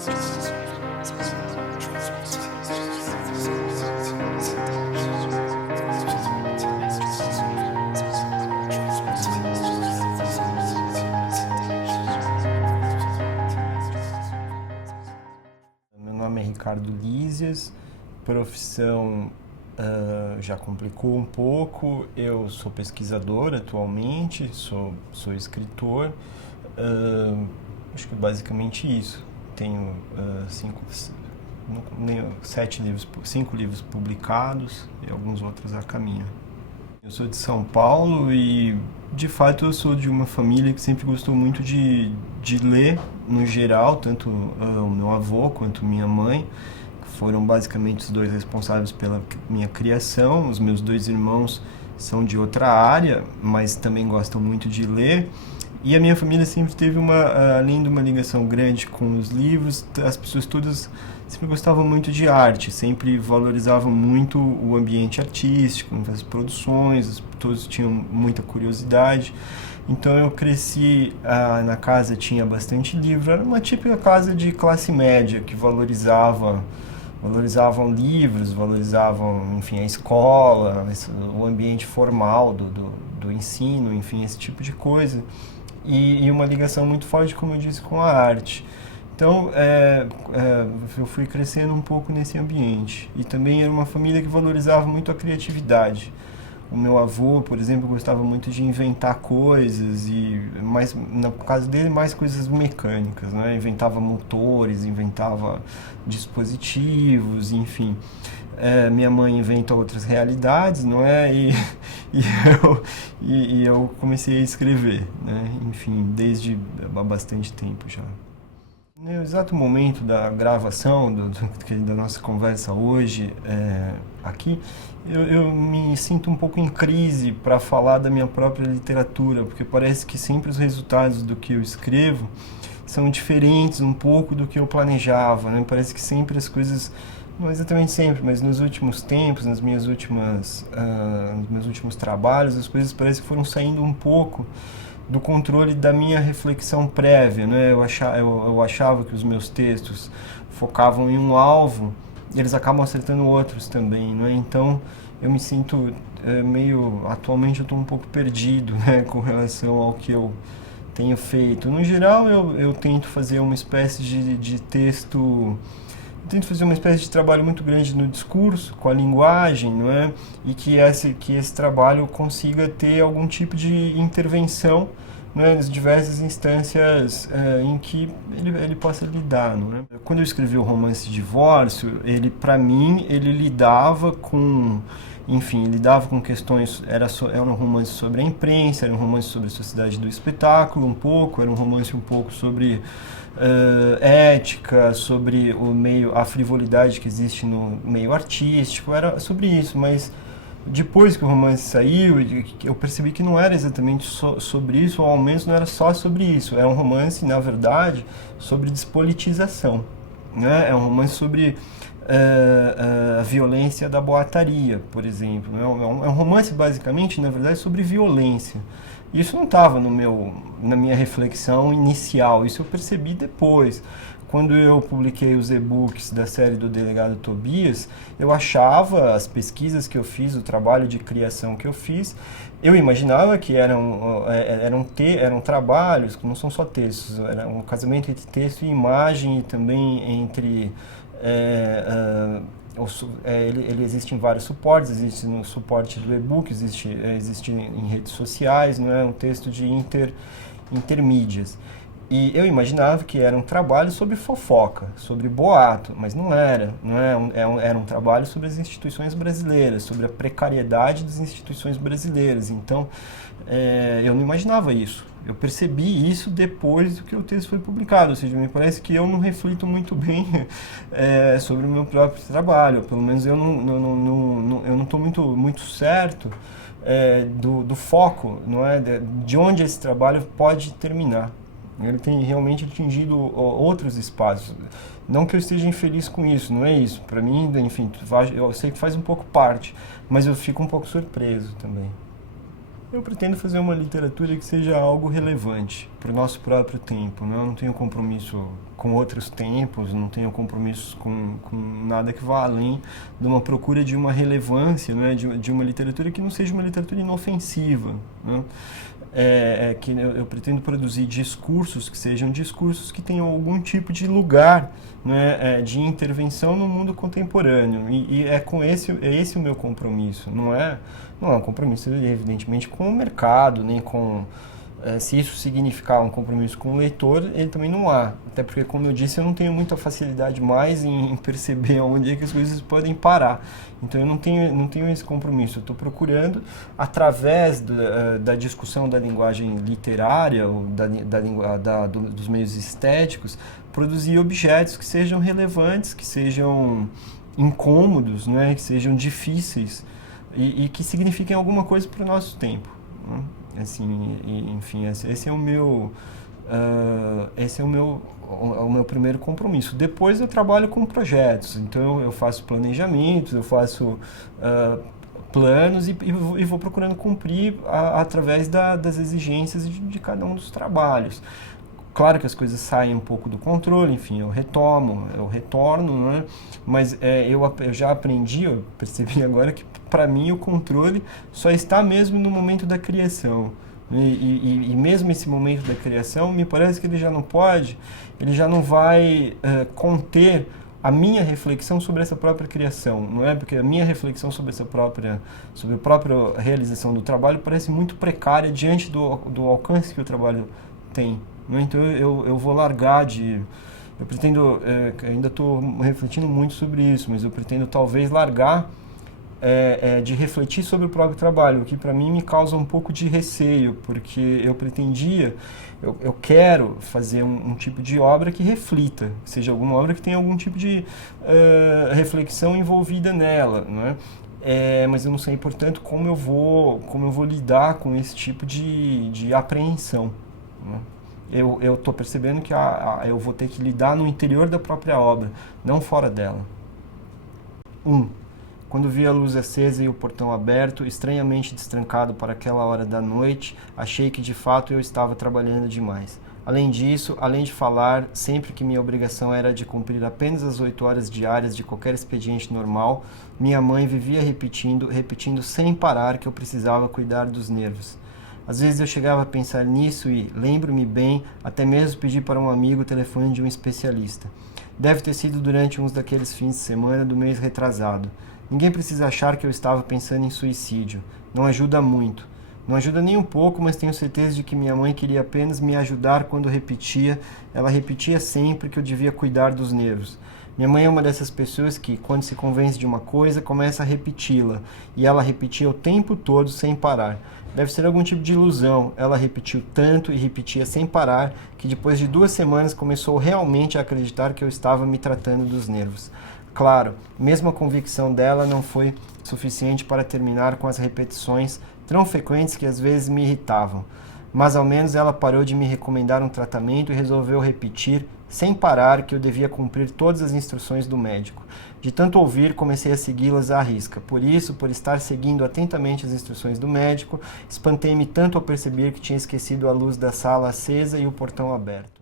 Meu nome é Ricardo Lízias, profissão já complicou um pouco. Eu sou pesquisador atualmente, sou escritor, acho que basicamente isso. Tenho 5 livros publicados e alguns outros a caminho. Eu sou de São Paulo e, de fato, eu sou de uma família que sempre gostou muito de ler, no geral, tanto o meu avô quanto minha mãe, que foram basicamente os dois responsáveis pela minha criação. Os meus 2 irmãos são de outra área, mas também gostam muito de ler. E a minha família sempre teve além de uma ligação grande com os livros, as pessoas todas sempre gostavam muito de arte, sempre valorizavam muito o ambiente artístico, as produções, todos tinham muita curiosidade. Então eu cresci, na casa tinha bastante livro, era uma típica casa de classe média que valorizavam livros, valorizavam, enfim, a escola, o ambiente formal do ensino, enfim, esse tipo de coisa. E uma ligação muito forte, como eu disse, com a arte. Então, eu fui crescendo um pouco nesse ambiente. E também era uma família que valorizava muito a criatividade. O meu avô, por exemplo, gostava muito de inventar coisas, mas no caso dele, mais coisas mecânicas, né? Inventava motores, inventava dispositivos, enfim. Minha mãe inventa outras realidades, não é? E eu comecei a escrever, né? Enfim, desde há bastante tempo já. No exato momento da gravação da nossa conversa hoje, aqui, eu me sinto um pouco em crise para falar da minha própria literatura, porque parece que sempre os resultados do que eu escrevo são diferentes um pouco do que eu planejava, né? Parece que sempre as coisas, não exatamente sempre, mas nos últimos tempos, nos meus últimos trabalhos, as coisas parecem que foram saindo um pouco do controle da minha reflexão prévia, né? Eu achava que os meus textos focavam em um alvo e eles acabam acertando outros também, né? Então eu me sinto atualmente eu estou um pouco perdido, né, com relação ao que eu tenho feito. No geral eu tento fazer uma espécie de texto. Tento fazer uma espécie de trabalho muito grande no discurso, com a linguagem, não é? E que esse trabalho consiga ter algum tipo de intervenção, não é? Nas diversas instâncias em que ele possa lidar, não é? Quando eu escrevi o romance Divórcio, para mim, ele lidava com... Enfim, lidava com questões, era um romance sobre a imprensa, era um romance sobre a sociedade do espetáculo um pouco, era um romance um pouco sobre ética, sobre a frivolidade que existe no meio artístico, era sobre isso, mas depois que o romance saiu, eu percebi que não era exatamente sobre isso, ou ao menos não era só sobre isso, é um romance, na verdade, sobre despolitização, né? É um romance sobre a violência da boataria, por exemplo. É um romance, basicamente, na verdade, sobre violência. Isso não estava na minha reflexão inicial, isso eu percebi depois. Quando eu publiquei os e-books da série do Delegado Tobias, eu achava, as pesquisas que eu fiz, o trabalho de criação que eu fiz, eu imaginava que eram trabalhos, não são só textos, era um casamento entre texto e imagem e também entre... ele existe em vários suportes, existe no suporte do e-book, existe em redes sociais, não é um texto de intermídias. E eu imaginava que era um trabalho sobre fofoca, sobre boato, mas não era. Era um trabalho sobre as instituições brasileiras, sobre a precariedade das instituições brasileiras. Então, eu não imaginava isso. Eu percebi isso depois do que o texto foi publicado, ou seja, me parece que eu não reflito muito bem sobre o meu próprio trabalho. Pelo menos eu não estou muito certo do foco, não é, de onde esse trabalho pode terminar. Ele tem realmente atingido outros espaços. Não que eu esteja infeliz com isso, não é isso. Para mim, enfim, eu sei que faz um pouco parte, mas eu fico um pouco surpreso também. Eu pretendo fazer uma literatura que seja algo relevante para o nosso próprio tempo, né? Eu não tenho compromisso com outros tempos, não tenho compromissos com nada que vá além de uma procura de uma relevância, né? De uma literatura que não seja uma literatura inofensiva, né? Que eu pretendo produzir discursos que sejam discursos que tenham algum tipo de lugar, né, de intervenção no mundo contemporâneo. E é esse o meu compromisso. Não é um compromisso, evidentemente, com o mercado, nem com... se isso significar um compromisso com o leitor, ele também não há. Até porque, como eu disse, eu não tenho muita facilidade mais em perceber onde é que as coisas podem parar. Então eu não tenho esse compromisso. Eu estou procurando, através da discussão da linguagem literária, ou dos meios estéticos, produzir objetos que sejam relevantes, que sejam incômodos, né, que sejam difíceis e que signifiquem alguma coisa para o nosso tempo, né? Assim, enfim, esse é o meu o meu primeiro compromisso. Depois eu trabalho com projetos, então eu faço planejamentos, eu faço planos e vou procurando cumprir através das exigências de cada um dos trabalhos. Claro que as coisas saem um pouco do controle, enfim, eu retorno, né? Mas eu já aprendi, eu percebi agora que para mim o controle só está mesmo no momento da criação. E mesmo esse momento da criação, me parece que ele já não vai conter a minha reflexão sobre essa própria criação, não é? Porque a minha reflexão sobre a própria realização do trabalho parece muito precária diante do alcance que o trabalho tem. Então eu vou largar eu pretendo, ainda estou refletindo muito sobre isso, mas eu pretendo talvez largar de refletir sobre o próprio trabalho, o que para mim me causa um pouco de receio, porque eu quero fazer um tipo de obra que reflita, que seja alguma obra que tenha algum tipo de reflexão envolvida nela, não é? Mas eu não sei, portanto, como eu vou lidar com esse tipo de apreensão, né? Eu estou percebendo que eu vou ter que lidar no interior da própria obra, não fora dela. Quando vi a luz acesa e o portão aberto, estranhamente destrancado para aquela hora da noite, achei que de fato eu estava trabalhando demais. Além disso, além de falar, sempre que minha obrigação era de cumprir apenas as 8 horas diárias de qualquer expediente normal, minha mãe vivia repetindo sem parar que eu precisava cuidar dos nervos. Às vezes eu chegava a pensar nisso e, lembro-me bem, até mesmo pedi para um amigo o telefone de um especialista. Deve ter sido durante uns daqueles fins de semana do mês retrasado. Ninguém precisa achar que eu estava pensando em suicídio. Não ajuda muito. Não ajuda nem um pouco, mas tenho certeza de que minha mãe queria apenas me ajudar quando repetia. Ela repetia sempre que eu devia cuidar dos nervos. Minha mãe é uma dessas pessoas que, quando se convence de uma coisa, começa a repeti-la. E ela repetia o tempo todo sem parar. Deve ser algum tipo de ilusão. Ela repetiu tanto e repetia sem parar que depois de 2 semanas começou realmente a acreditar que eu estava me tratando dos nervos. Claro, mesmo a convicção dela não foi suficiente para terminar com as repetições tão frequentes que às vezes me irritavam. Mas ao menos ela parou de me recomendar um tratamento e resolveu repetir, sem parar, que eu devia cumprir todas as instruções do médico. De tanto ouvir, comecei a segui-las à risca. Por isso, por estar seguindo atentamente as instruções do médico, espantei-me tanto ao perceber que tinha esquecido a luz da sala acesa e o portão aberto.